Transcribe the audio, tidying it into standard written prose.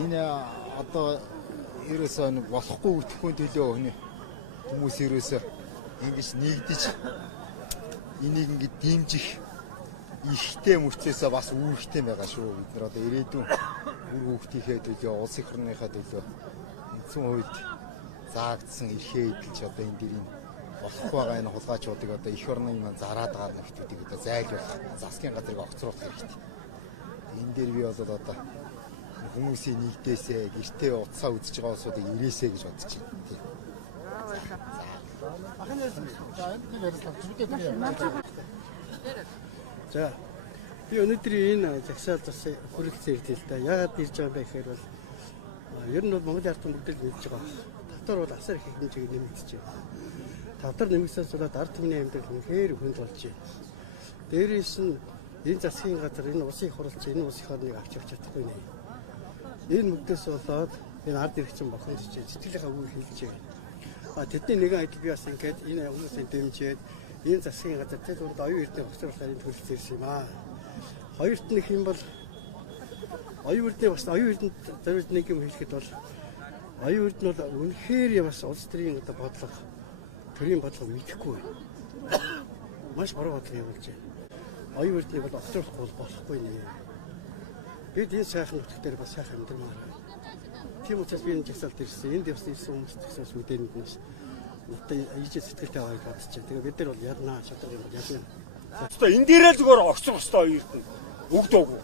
Энэ одоо ерөөсөө нэг болохгүй үтгэхгүй төлөө хүмүүс ерөөсөө ингэж нэгдэж энийг ингэ дэмжих ихтэй мөчөөсөө бас үүрэгтэй байгаа шүү. Бид нар одоо ирээдүйн үр хүүхдийнхээ төлөө, улс их орныхаа төлөө эцсийн үед заагдсан эрхээ эдэлж одоо энэ дэрийн болохгүй байгаа энэ хулгайчуудыг одоо их орны маань зараад байгаа нөхдүүдийг одоо зайлуулах, засгийн газрыг огцруулах хэрэгтэй. Энэ дээр би бол одоо хүмүүсийн нэгдээсээ гэртээ утсаа үзэж байгаа улсуудыг ирээсэй гэж бодож байна. За би өнөөдөр энэ загсаал бас хүрэлцэн ирлээ л да. Яагаад ирж байгаа бэ гэхээр бол ер нь бол Монголын ард түмэн бүдэл мэдж байгаа. Татвар бол асар их хэмжээгээр нэмэгдэж байна. Татвар нэмэгдсээс болоод ард түмний амьдрал үнэхээр хүнд болж байна. Дээрээс нь энэ засгийн газар энэ улсын их хурлч энэ улс их орныг авч явж чадахгүй нэ. Энэ мөгдөөс болоод энэ ард иргэцэн бохомдож сэтгэлийнхаа үг хэлж байна. Тэдний нэгэн адил би бас ингээд энэ хүмүүсийг дэмжиж энэ засгийн газар тэр урд оюун эрдэнэ огцруулахын төлөвлөсөн ирсэн юм аа. Хоёрт нэг юм бол оюун эрдэнэ бас оюун эрдэнэ зөвхөн нэг юм хэлэхэд бол оюун эрдэнэ бол үнэхээр бас улс төрийн одоо бодлого төрийн бодлого мэдэхгүй байна. Маш буруу бодлого явуулж байна. Оюун эрдэнэг бол огцруулахгүй болохгүй нэ. Бид энэ сайхан нутаг дээр бас сайхан амьдрмаар байна. Тийм учраас би энэ жагсаалд ирсэн. Энд явсан хүмүүс төгсөөс мэдээнд нь одоо ижил сэтгэлтэй байгааг бодчих. Тэгээ бид нар бол яднаа чадвар юм ядна. Одоо энэ дээрээ зүгээр огцох хөстэй оюун эрдэнэ. Өгдөөгүй.